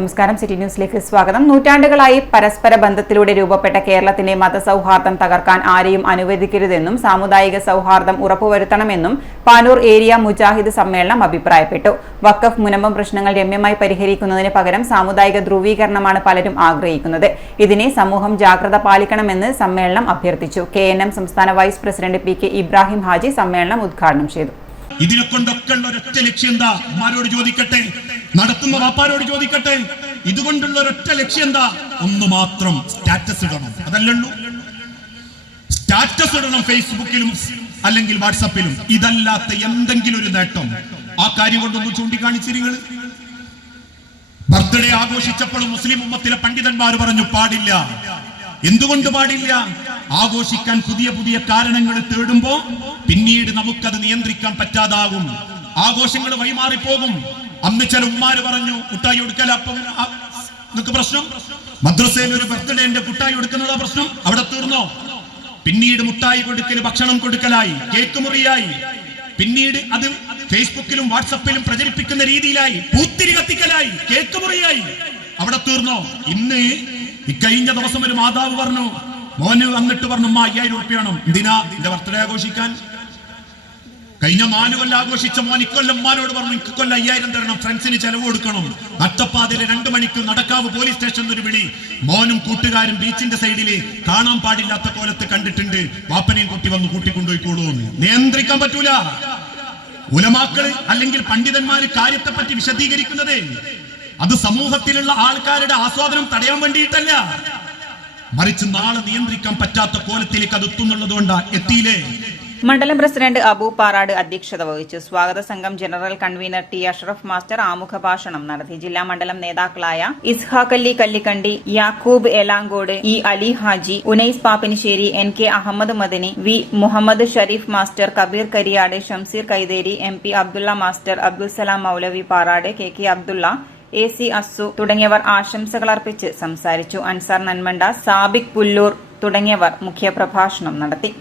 നമസ്കാരം. സിറ്റി ന്യൂസിലേക്ക് സ്വാഗതം. നൂറ്റാണ്ടുകളായി പരസ്പര ബന്ധത്തിലൂടെ രൂപപ്പെട്ട കേരളത്തിന്റെ മതസൗഹാർദ്ദം തകർക്കാൻ ആരെയും അനുവദിക്കരുതെന്നും സാമുദായിക സൗഹാർദ്ദം ഉറപ്പുവരുത്തണമെന്നും പാനൂർ ഏരിയ മുജാഹിദ് സമ്മേളനം അഭിപ്രായപ്പെട്ടു. വഖഫ് മുനമ്പം പ്രശ്നങ്ങൾ രമ്യമായി പരിഹരിക്കുന്നതിന് പകരം സാമുദായിക ധ്രുവീകരണമാണ് പലരും ആഗ്രഹിക്കുന്നത്. ഇതിനെ സമൂഹം ജാഗ്രത പാലിക്കണമെന്ന് സമ്മേളനം അഭ്യർത്ഥിച്ചു. KNM സംസ്ഥാന vice president PK Ibrahim Haji സമ്മേളനം ഉദ്ഘാടനം ചെയ്തു. ഇതിനെ കൊണ്ടൊക്കെ ഉള്ള ഒരൊറ്റ ലക്ഷ്യം എന്താ? അമ്മമാരോട് ചോദിക്കട്ടെ, നടത്തുന്ന വാപ്പാരോട് ചോദിക്കട്ടെ, ഇതുകൊണ്ടുള്ള ഒരൊറ്റ ലക്ഷ്യം എന്താ? ഒന്ന് മാത്രം, സ്റ്റാറ്റസ് ഇടണം. അതല്ലുള്ളൂ. സ്റ്റാറ്റസ് ഇടണം ഫേസ്ബുക്കിലും അല്ലെങ്കിൽ വാട്സാപ്പിലും. ഇതല്ലാത്ത എന്തെങ്കിലും ഒരു നേട്ടം ആ കാര്യം കൊണ്ടൊന്ന് ചൂണ്ടിക്കാണിച്ചിരിങ്ങൾ. ബർത്ത്ഡേ ആഘോഷിച്ചപ്പോൾ മുസ്ലിം ഉമ്മത്തിലെ പണ്ഡിതന്മാർ പറഞ്ഞു പാടില്ല. എന്തുകൊണ്ട് പാടില്ല? ആഘോഷിക്കാൻ പുതിയ പുതിയ കാരണങ്ങൾ തേടുമ്പോ പിന്നീട് നമുക്കത് നിയന്ത്രിക്കാൻ പറ്റാതാകും. ആഘോഷങ്ങൾ വഴിമാറിപ്പോകും. അന്ന് ചില ഉമ്മാര് പറഞ്ഞു കുട്ടായി കൊടുക്കല, അപ്പം നിങ്ങൾക്ക് പ്രശ്നം. മദ്രസയിൽ ഒരു ബർത്ത്ഡേന്റെ കുട്ടായി കൊടുക്കുന്നതാ പ്രശ്നം. അവിടെ തീർന്നോ? പിന്നീട് മുട്ടായി കൊടുക്കല് ഭക്ഷണം കൊടുക്കലായി, കേക്ക് മുറിയായി. പിന്നീട് അത് ഫേസ്ബുക്കിലും വാട്സപ്പിലും പ്രചരിപ്പിക്കുന്ന രീതിയിലായി, പൂത്തിരി കത്തിക്കലായി, കേക്ക് മുറിയായി. അവിടെ തീർന്നോ? ഇന്ന് ഇക്കഴിഞ്ഞ ദിവസം ഒരു മാതാവ് പറഞ്ഞു, മോന് വന്നിട്ട് പറഞ്ഞു, 5000 രൂപ വേണം. എന്തിനാ? എന്റെ ബർത്ത്ഡേ ആഘോഷിക്കാൻ. കഴിഞ്ഞ 4 കൊല്ലം ആഘോഷിച്ച മോൻ ഇക്കൊല്ലം ഉമ്മാനോട് പറഞ്ഞു, ഇക്കൊല്ലം 5000 തരണം, ഫ്രണ്ട്സിന് ചെലവ് കൊടുക്കണം. നട്ടപ്പാതിരെ 2 മണിക്ക് നടക്കാവ് പോലീസ് സ്റ്റേഷനിൽ ഒരു വിളി. മോനും കൂട്ടുകാരും ബീച്ചിന്റെ സൈഡില് കാണാൻ പാടില്ലാത്ത കോലത്ത് കണ്ടിട്ടുണ്ട്, വാപ്പനെയും കുട്ടി വന്ന് കൂട്ടിക്കൊണ്ടുപോയിക്കോളൂ. നിയന്ത്രിക്കാൻ പറ്റൂല. ഉലമാക്കള് അല്ലെങ്കിൽ പണ്ഡിതന്മാര് കാര്യത്തെ പറ്റി വിശദീകരിക്കുന്നത് അത് സമൂഹത്തിലുള്ള ആൾക്കാരുടെ ആസ്വാദനം തടയാൻ വേണ്ടിയിട്ടല്ല, മറിച്ച് നാളെ നിയന്ത്രിക്കാൻ പറ്റാത്ത കോലത്തിലേക്ക് അത് എത്തുന്നുള്ളതുകൊണ്ടാ. എത്തിയില്ലേ? മണ്ഡലം പ്രസിഡന്റ് അബു പാറാട് അധ്യക്ഷത വഹിച്ചു. സ്വാഗത സംഘം general convener T Ashraf master ആമുഖ ഭാഷണം നടത്തി. ജില്ലാ മണ്ഡലം നേതാക്കളായ Ishaqali Kallikandi, Yakub Elankode, E Ali Haji, Unais Pappinisseri, NK Ahammed Madani, V Muhammad Sharif master, Kabeer Kariyad, Shamseer Kaitheri, MP Abdulla master, Abdulsalam Moulavi Parad, KK Abdulla, AC Assu തുടങ്ങിയവർ ആശംസകളർപ്പിച്ച് സംസാരിച്ചു. അൻസാർ നന്മണ്ട, സാബിക് പുല്ലൂർ തുടങ്ങിയവർ മുഖ്യപ്രഭാഷണം നടത്തി.